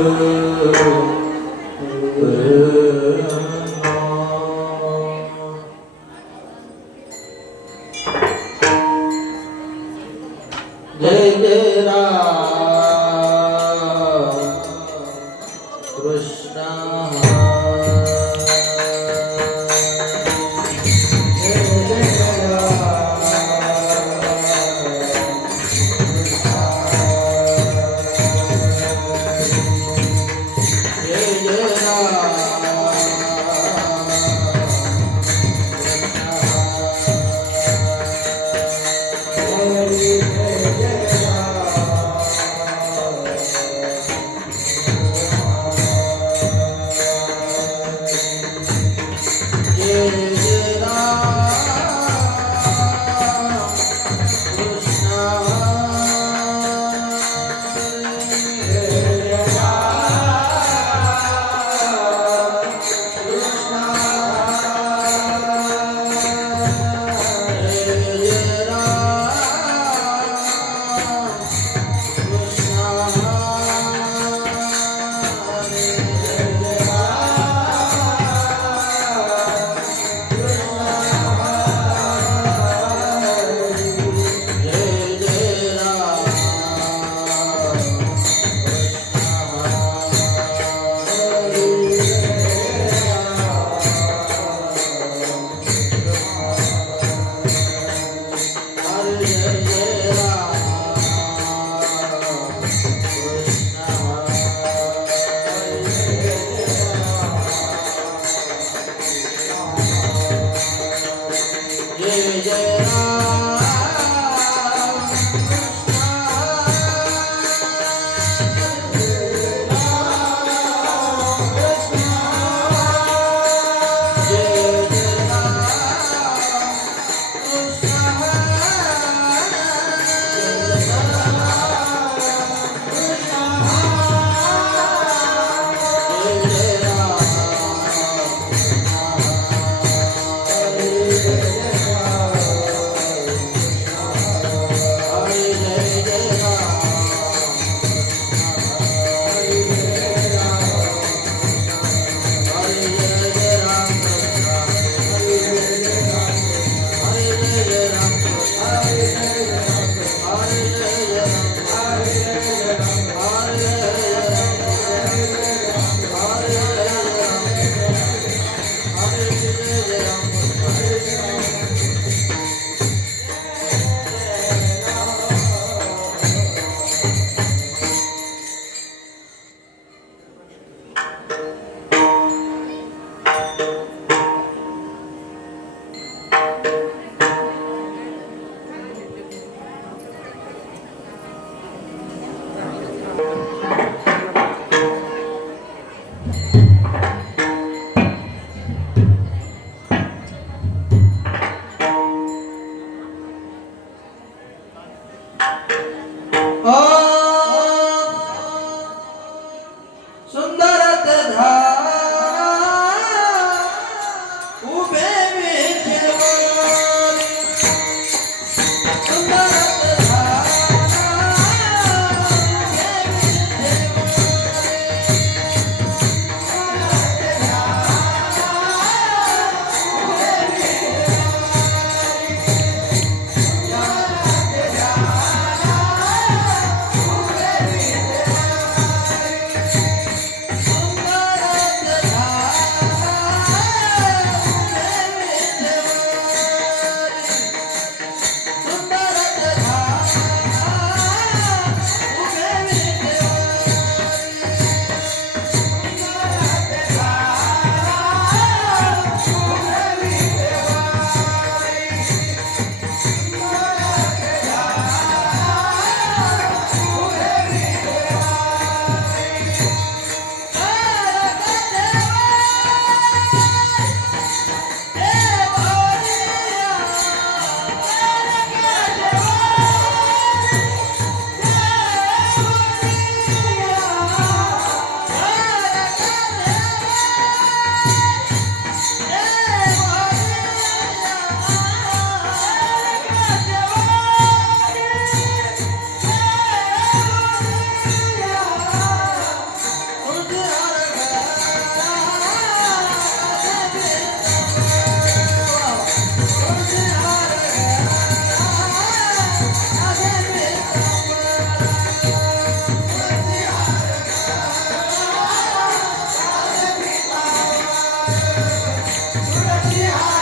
Música Jay Yeah.